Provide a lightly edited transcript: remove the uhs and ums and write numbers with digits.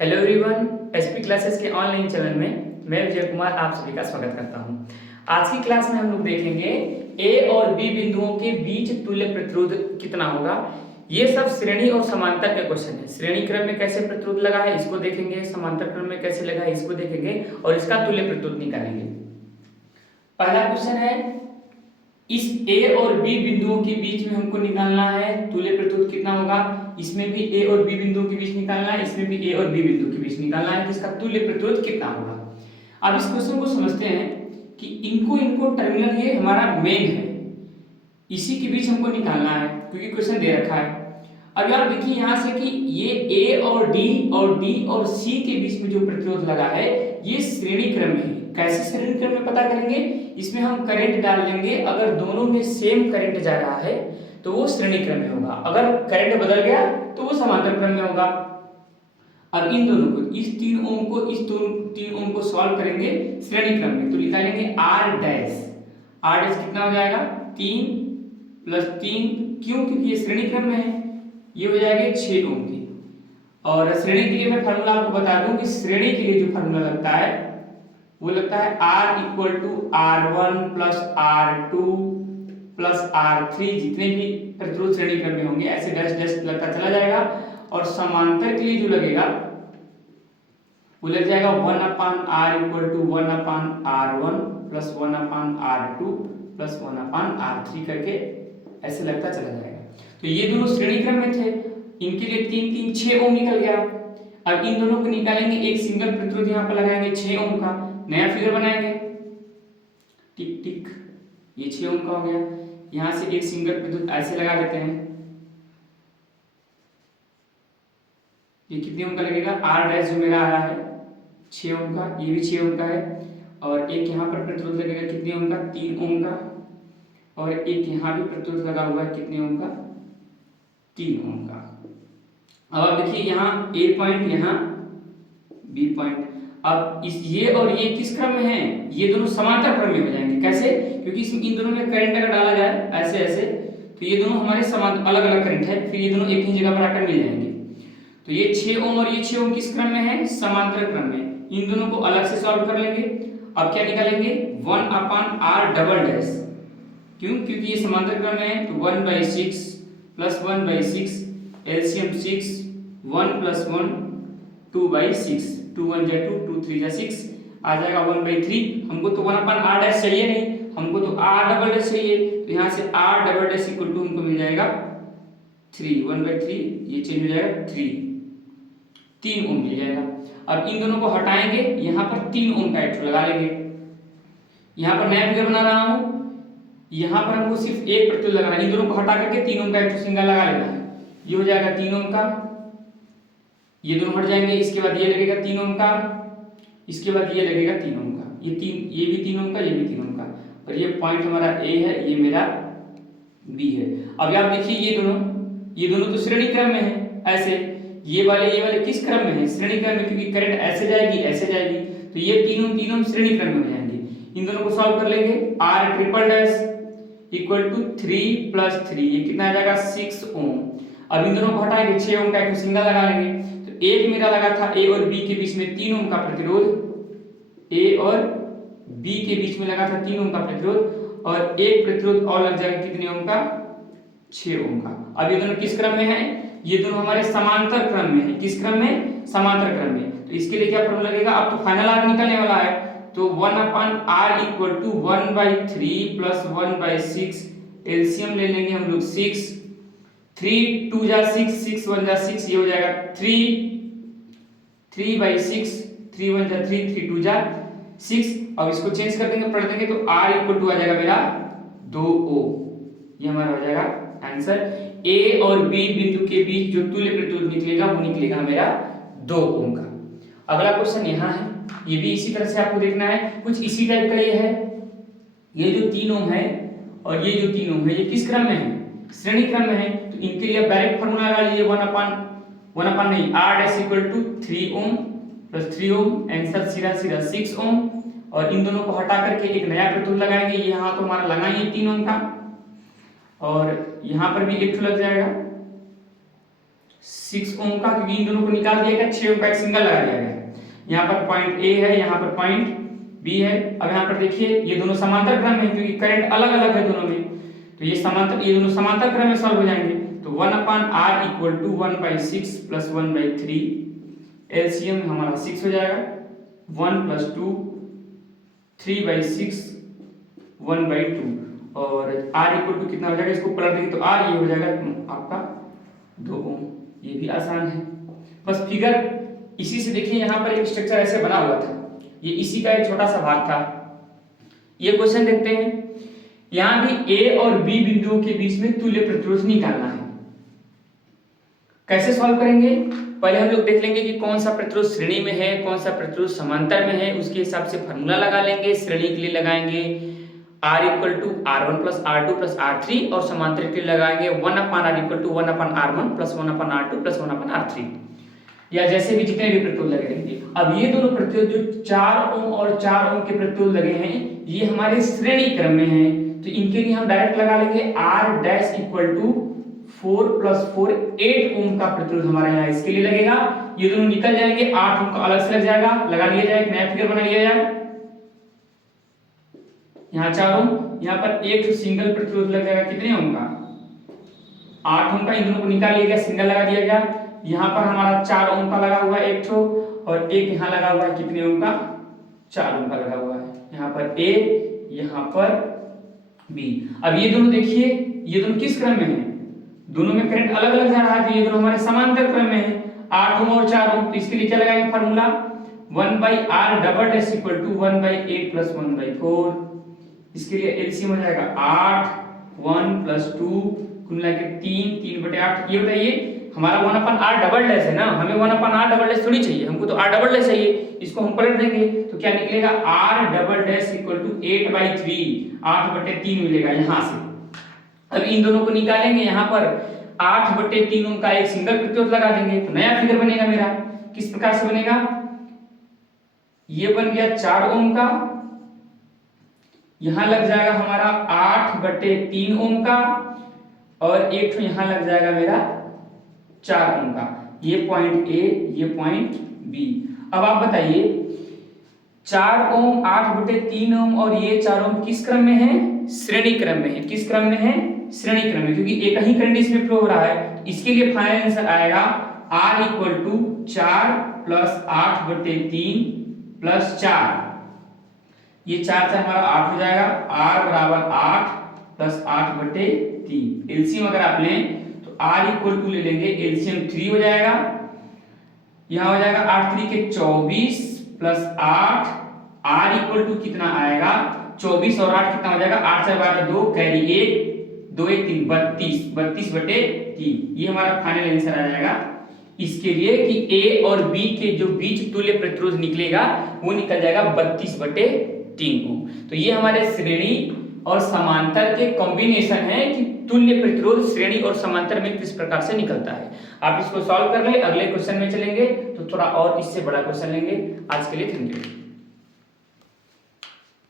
Hello everyone, HP classes के online channel में मैं विजय कुमार आप सभी का स्वागत करता हूं। आज की क्लास में हम लोग देखेंगे ए और बी बिंदुओं के बीच तुल्य प्रतिरोध कितना होगा। ये सब श्रेणी और समांतर के क्वेश्चन है। श्रेणी क्रम में कैसे प्रतिरोध लगा है इसको देखेंगे, समांतर क्रम में कैसे लगा है इसको देखेंगे और इसका तुल्य प्रतिरोध निकालेंगे। पहला क्वेश्चन है, इस ए और बी बिंदुओं के बीच में हमको निकालना है तुल्य प्रतिरोध कितना होगा। इसमें भी ए और बी बिंदुओं के बीच निकालना है, इसमें भी ए और बी बिंदु के बीच निकालना है कि इसका तुल्य प्रतिरोध कितना होगा। अब इस क्वेश्चन को समझते हैं कि इनको टर्मिनल ये हमारा मेन है, इसी के बीच हमको निकालना है क्योंकि क्वेश्चन दे रखा है। अब आप देखिए यहाँ से कि ये ए और डी और सी के बीच में जो प्रतिरोध लगा है ये श्रेणी क्रम में है। कैसे श्रेणी क्रम में पता करेंगे, इसमें हम करंट डाल लेंगे। अगर दोनों में सेम करंट जा रहा है तो वो श्रेणी क्रम में होगा, अगर करंट बदल गया तो वो समांतर क्रम में होगा। अब इन दोनों को, इस 3 ओम को इस 3 ओम को सॉल्व करेंगे श्रेणी क्रम में, तो निकालेंगे आर डैश कितना हो जाएगा 3 + 3, क्यों? क्योंकि ये श्रेणी क्रम में है, ये हो जाएगा 6 ओम की। और श्रेणी के लिए मैं फार्मूला आपको बता दूं कि श्रेणी के लिए जो फार्मूला लगता है वो लगता है R = R1 + R2 + R3। जितने भी प्रतिरोध श्रेणी क्रम में होंगे ऐसे डैश डैश लगता चला जाएगा। और समांतर के लिए जो लगेगा वो लग जाएगा 1/R = 1/R1 + 1/R2 + 1/R3 करके ऐसे लगता चला जाएगा। तो ये दोनों श्रेणी क्रम में थे, इनके लिए 3 3 6 ओम निकल गया। अब इन दोनों को निकालेंगे, एक सिंगल प्रतिरोध यहाँ पर लगाएंगे 6 ओम का, नया फिगर बनाएंगे, टिक टिक, ये 6 ओम का हो गया। यहाँ से एक सिंगल प्रतिरोध ऐसे लगा देते हैं, ये कितने ओम का लगेगा, आर डैश जो मेरा आ रहा है 6 ओम का, ये भी 6 ओम का है। और एक यहाँ पर प्रतिरोध लगेगा कितने ओम का, 3 ओम का। और एक यहाँ भी प्रतिरोध लगा हुआ है कितने ओम का, 3 ओम का। अब आप देखिए यहाँ ए पॉइंट, यहाँ बी पॉइंट। अब इस ये और ये किस क्रम में है, ये दोनों समांतर क्रम में हो जाएंगे। कैसे? क्योंकि इसमें इन दोनों में करंट अगर डाला जाए ऐसे ऐसे तो ये दोनों हमारे समांतर अलग अलग करंट है, फिर ये दोनों एक ही जगह पर आकर मिल जाएंगे। तो ये 6 ओम और ये 6 ओम किस क्रम में है, समांतर क्रम में। इन दोनों को अलग से सॉल्व कर लेंगे। अब क्या निकालेंगे, 1/R डबल डैश, क्यों? क्योंकि ये समांतर क्रम में है तो 1/6 + 1/6 एलसीएम 6, 1 + 1 2/6, 2 1 जा 2, 2 3 जा 6 आ जाएगा 1/3। हमको तो 1/R डैश चाहिए नहीं, हमको तो R डबल डैश चाहिए। तो यहाँ से R डबल डैश = हमको मिल जाएगा 3, 1/3, ये चेंज हो जाएगा 3 ओम मिल जाएगा। अब इन दोनों को हटाएंगे, यहाँ पर 3 ओम का एक लगा लेंगे। यहाँ पर नया फिगर बना रहा हूँ, यहाँ पर हमको सिर्फ एक प्रतिरोध लगाना है, इन दोनों को हटा करके 3 ओम का एक सिंगल लगा लेना है। ये हो जाएगा 3 ओम का, ये दोनों हट जाएंगे। इसके बाद ये लगेगा 3 ओम का, इसके बाद ये लगेगा 3 ओम का, ये भी 3 ओम का, ये भी 3 ओम का। और ये पॉइंट हमारा ए है, ये मेरा बी है। अब आप देखिए ये दोनों तो श्रेणी क्रम में है। ऐसे ये वाले किस क्रम में है, श्रेणी क्रम में, क्योंकि करंट ऐसे जाएगी ऐसे जाएगी, तो ये तीनों श्रेणी क्रम में हो जाएंगे। इन दोनों को सॉल्व कर लेंगे। R ट्रिपल डैश = 3 + 3, ये कितना आ जाएगा 6 ओम। अब इन दोनों को हटाएंगे, 6 ओम का एक सिंगल लगा लेंगे। तो एक मेरा लगा था ए और बी के बीच में 3 ओम का प्रतिरोध, ए और बी के बीच में लगा था 3 ओम का प्रतिरोध, और एक प्रतिरोध और लग जाएगा कितने ओम का, 6 ओम का। अब ये दोनों किस क्रम में है, ये दोनों हमारे समांतर क्रम में है। किस क्रम में, समांतर क्रम में। तो इसके लिए क्या फॉर्मूला लगेगा, अब तो फाइनल आर निकलने वाला है, तो 1/R = 1/3 + 1/6 एलसीएम ले लेंगे हम लोग 6, 3 2 जा 6, 6 1 जा 6, ये हो जाएगा 3/6, 3 1 जा 3, 3 2 जा 6। अब इसको चेंज कर देंगे, पढ़ देंगे, तो R = आ जाएगा मेरा 2 ओम। ये हमारा हो जाएगा आंसर। ए और बी बिंदु के बीच जो तुल्य प्रतिरोध निकलेगा वो निकलेगा मेरा 2 ओम का। अगला क्वेश्चन यहाँ है, ये भी इसी तरह से आपको देखना है, कुछ इसी टाइप का ये है। ये जो 3 ओम है और ये जो 3 ओम है, ये किस क्रम में है, श्रेणी क्रम में है। तो इनके लिए डायरेक्ट फार्मूला लगा लीजिए, 1 नहीं, R डैश = 3 ओम + 3 ओम, आंसर सीधा सीधा 6 ओम। और इन दोनों को हटा करके एक नया प्रतिरोध लगाएंगे, यहाँ तो हमारा लगा ही 3 ओम का, और यहाँ पर भी एक लग जाएगा 6 ओम का, क्योंकि इन दोनों को निकाल दिया गया, 6 ओम का एक सिंगल लगा दिया गया। यहाँ पर पॉइंट ए है, यहाँ पर पॉइंट बी है। अब यहाँ पर देखिए ये दोनों समांतर क्रम है, क्योंकि करंट अलग अलग है दोनों में, तो ये दोनों समांतर क्रम में सॉल्व हो जाएंगे। तो 1/r equal to 1/6 plus 1/3, LCM हमारा 6 हो जाएगा, 1 + 2 3/6 1/2, और r इक्वल टू कितना हो जाएगा, इसको पलट देंगे तो r ये हो जाएगा आपका 2 ओम। ये भी आसान है, बस फिगर इसी से देखिए, यहाँ पर एक स्ट्रक्चर ऐसे बना हुआ था, ये इसी का एक छोटा सा भाग था। ये क्वेश्चन देखते हैं, यहाँ भी ए और बी बिंदुओं के बीच में तुल्य प्रतिरोध निकालना है। कैसे सॉल्व करेंगे, पहले हम लोग देख लेंगे कि कौन सा प्रतिरोध श्रेणी में है, कौन सा प्रतिरोध समांतर में है, उसके हिसाब से फार्मूला लगा लेंगे। श्रेणी के लिए लगाएंगे R equal to R1 plus R2 plus R3, और समांतर के लिए लगाएंगे 1/R equal to 1/R1 plus 1/R2 plus 1/R3, या जैसे भी जितने भी प्रतिरोध लगे रहेंगे। अब ये दोनों प्रतिरोध जो 4 ओम और 4 ओम के प्रतिरोध लगे हैं, ये हमारे श्रेणी क्रम में हैं, तो इनके लिए हम डायरेक्ट लगा लेंगे R डैश इक्वल टू 4 + 4 8 ओम का प्रतिरोध हमारे यहाँ इसके लिए लगेगा। ये दोनों निकल जाएंगे, 8 ओम का अलग से लग जाएगा, लगा लिया जाए, एक नया फिगर बना लिया जाए। यहाँ 4 ओम, यहाँ पर एक सिंगल प्रतिरोध लग जाएगा, कितने ओम का, 8 ओम का। इन दोनों को निकाल लिया गया, सिंगल लगा दिया गया। यहाँ पर हमारा 4 ओम का लगा हुआ है एक ठो, और एक यहाँ लगा हुआ है, कितने ओम का, 4 ओम का लगा हुआ है। यहाँ पर ए, यहाँ पर बी। अब ये दोनों देखिए, ये दोनों किस क्रम में है, दोनों में करंट अलग अलग जा रहा है, तो ये दोनों हमारे समांतर क्रम में है, 8 ओम और 4 ओम। तो इसके लिए क्या लगाएंगे formula, 1/r double dash equal to 1/8 plus 1/4। इसके लिए एलसीएम हो जाएगा 8, 1 + 2 कुल मिला के 3, 3/8। ये बताइए हमारा 1/r डबल डैश है ना, हमें 1/r डबल डैश थोड़ी चाहिए, हमको तो r डबल डैश चाहिए। इसको हम पलट देंगे तो क्या निकलेगा, r double dash equal to 8/3, 8/3 मिलेगा यहाँ से। अब इन दोनों को निकालेंगे, यहाँ पर 8/3 ओम का एक सिंगल प्रतिरोध लगा देंगे, तो नया फिगर बनेगा मेरा। किस प्रकार से बनेगा, ये बन गया 4 ओम का, यहां लग जाएगा हमारा 8/3 ओम का, और एक तो यहां लग जाएगा मेरा 4 ओम का। ये पॉइंट ए, ये पॉइंट बी। अब आप बताइए 4 ओम, 8/3 ओम और ये 4 ओम किस क्रम में है, श्रेणी क्रम में है। किस क्रम में है, श्रेणी क्रम में, क्योंकि एक ही करंट इसमें फ्लो हो रहा है। इसके लिए फाइनल आंसर आएगा R इक्वल टू 4 + 8/3 + 4। ये 4 से हमारा 8 हो जाएगा, R बराबर 8 + 8/3। एलसीएम अगर आप लें तो R इक्वल टू ले लेंगे, एलसीएम 3 हो जाएगा, यहाँ हो जाएगा 8 3 के 24 + 8, R इक्वल टू कितना आएगा, 24 और 8 कितना हो जाएगा, 8 से 12 2, कैरी 1, 2 1 3 32, 32/3। ये हमारा फाइनल आंसर आ जाएगा इसके लिए कि ए और बी के जो बीच तुल्य प्रतिरोध निकलेगा वो निकल जाएगा 32/3 ओम। तो ये हमारे श्रेणी और समांतर के कॉम्बिनेशन है कि तुल्य प्रतिरोध श्रेणी और समांतर में किस प्रकार से निकलता है। आप इसको सॉल्व कर ले, अगले क्वेश्चन में चलेंगे तो थोड़ा और इससे बड़ा क्वेश्चन लेंगे। आज के लिए थैंक यू।